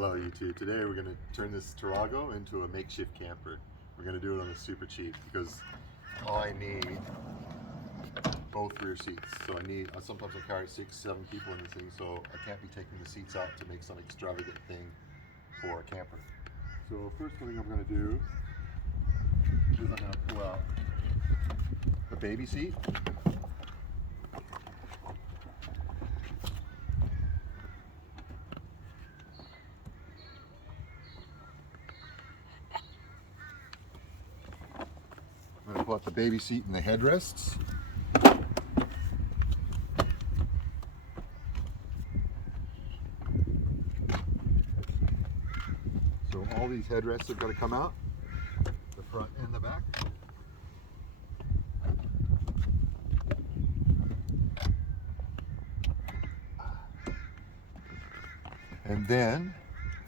Hello YouTube. Today we're going to turn this Tarago into a makeshift camper. We're going to do it on the super cheap because I need both rear seats. So sometimes I carry 6-7 people in this thing, so I can't be taking the seats out to make some extravagant thing for a camper. So first thing I'm going to do is I'm going to pull out the baby seat. I'm going to put the baby seat in the headrests. So all these headrests have got to come out, the front and the back. And then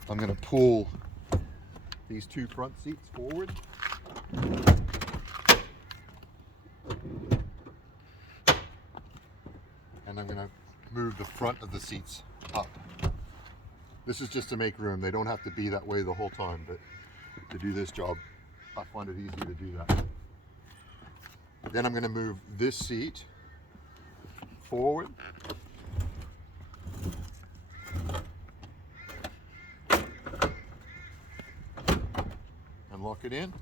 I'm going to pull these two front seats forward. And I'm going to move the front of the seats up. This is just to make room. They don't have to be that way the whole time, but to do this job, I find it easier to do that. Then I'm going to move this seat forward. And lock it in.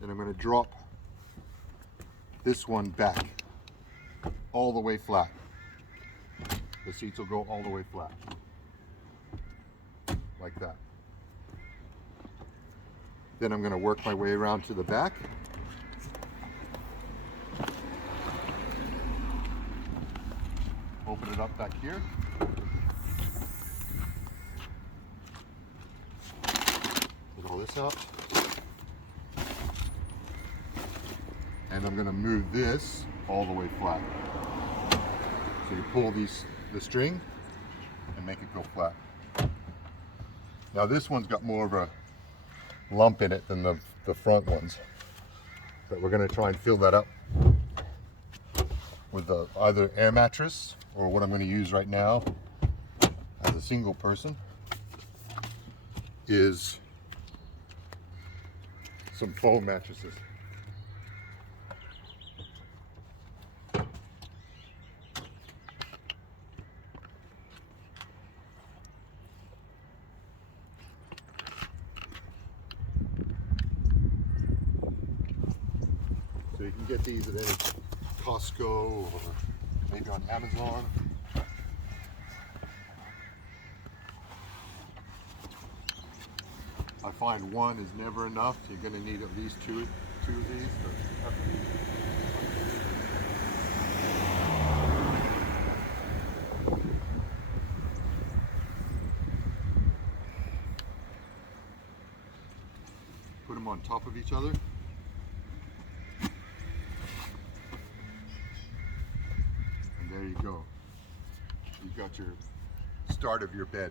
Then I'm going to drop this one back all the way flat. The seats will go all the way flat, like that. Then I'm going to work my way around to the back. Open it up back here. Get all this out. And I'm going to move this all the way flat. So you pull the string and make it go flat. Now this one's got more of a lump in it than the front ones, but we're going to try and fill that up with either air mattress or what I'm going to use right now as a single person is some foam mattresses. So you can get these at any Costco or maybe on Amazon. I find one is never enough. You're going to need at least two of these. Put them on top of each other. There you go. You've got your start of your bed.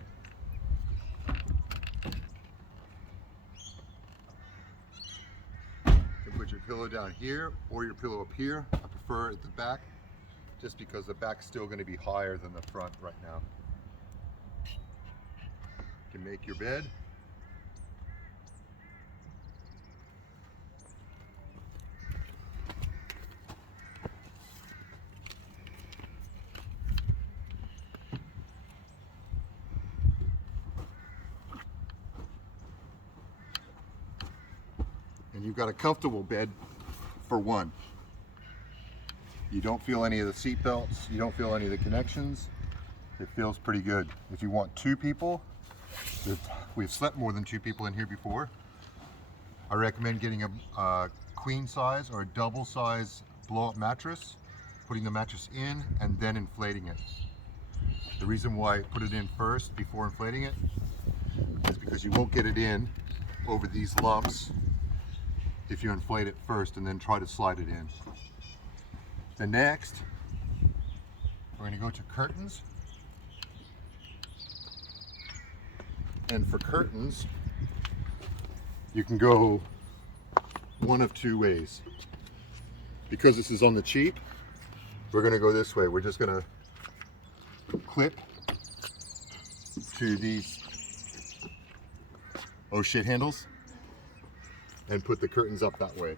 You can put your pillow down here or your pillow up here. I prefer at the back just because the back's still going to be higher than the front right now. You can make your bed. And you've got a comfortable bed for one. You don't feel any of the seat belts, you don't feel any of the connections. It feels pretty good. If you want two people, we've slept more than two people in here before. I recommend getting a queen size or a double size blow-up mattress, putting the mattress in and then inflating it. The reason why I put it in first before inflating it is because you won't get it in over these lumps if you inflate it first and then try to slide it in. The next, we're going to go to curtains. And for curtains, you can go one of two ways. Because this is on the cheap, we're going to go this way. We're just going to clip onto these oh shit handles and put the curtains up that way.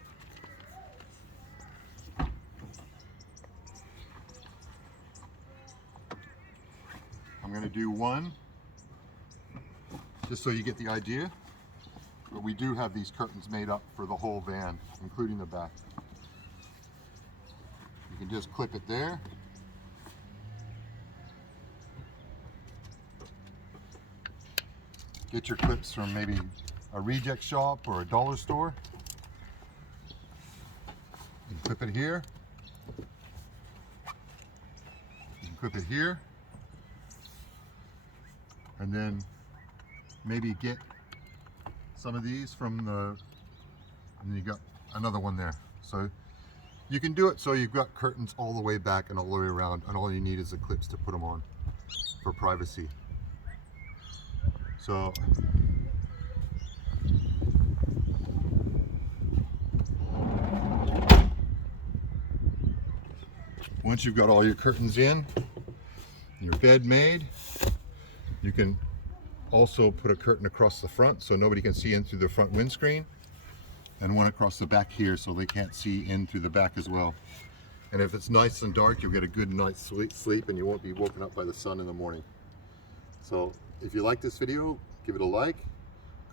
I'm going to do one just so you get the idea, but we do have these curtains made up for the whole van, including the back. You can just clip it there. Get your clips from maybe a reject shop or a dollar store. You can clip it here. You can clip it here. And then maybe get some of these from the, and you got another one there. So you can do it so you've got curtains all the way back and all the way around, and all you need is the clips to put them on for privacy. So once you've got all your curtains in, your bed made, you can also put a curtain across the front so nobody can see in through the front windscreen, and one across the back here so they can't see in through the back as well. And if it's nice and dark, you'll get a good night's sleep and you won't be woken up by the sun in the morning. So if you like this video, give it a like.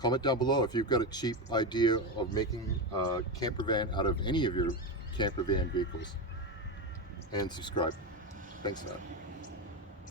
Comment down below if you've got a cheap idea of making a camper van out of any of your camper van vehicles. And subscribe. Thanks for that.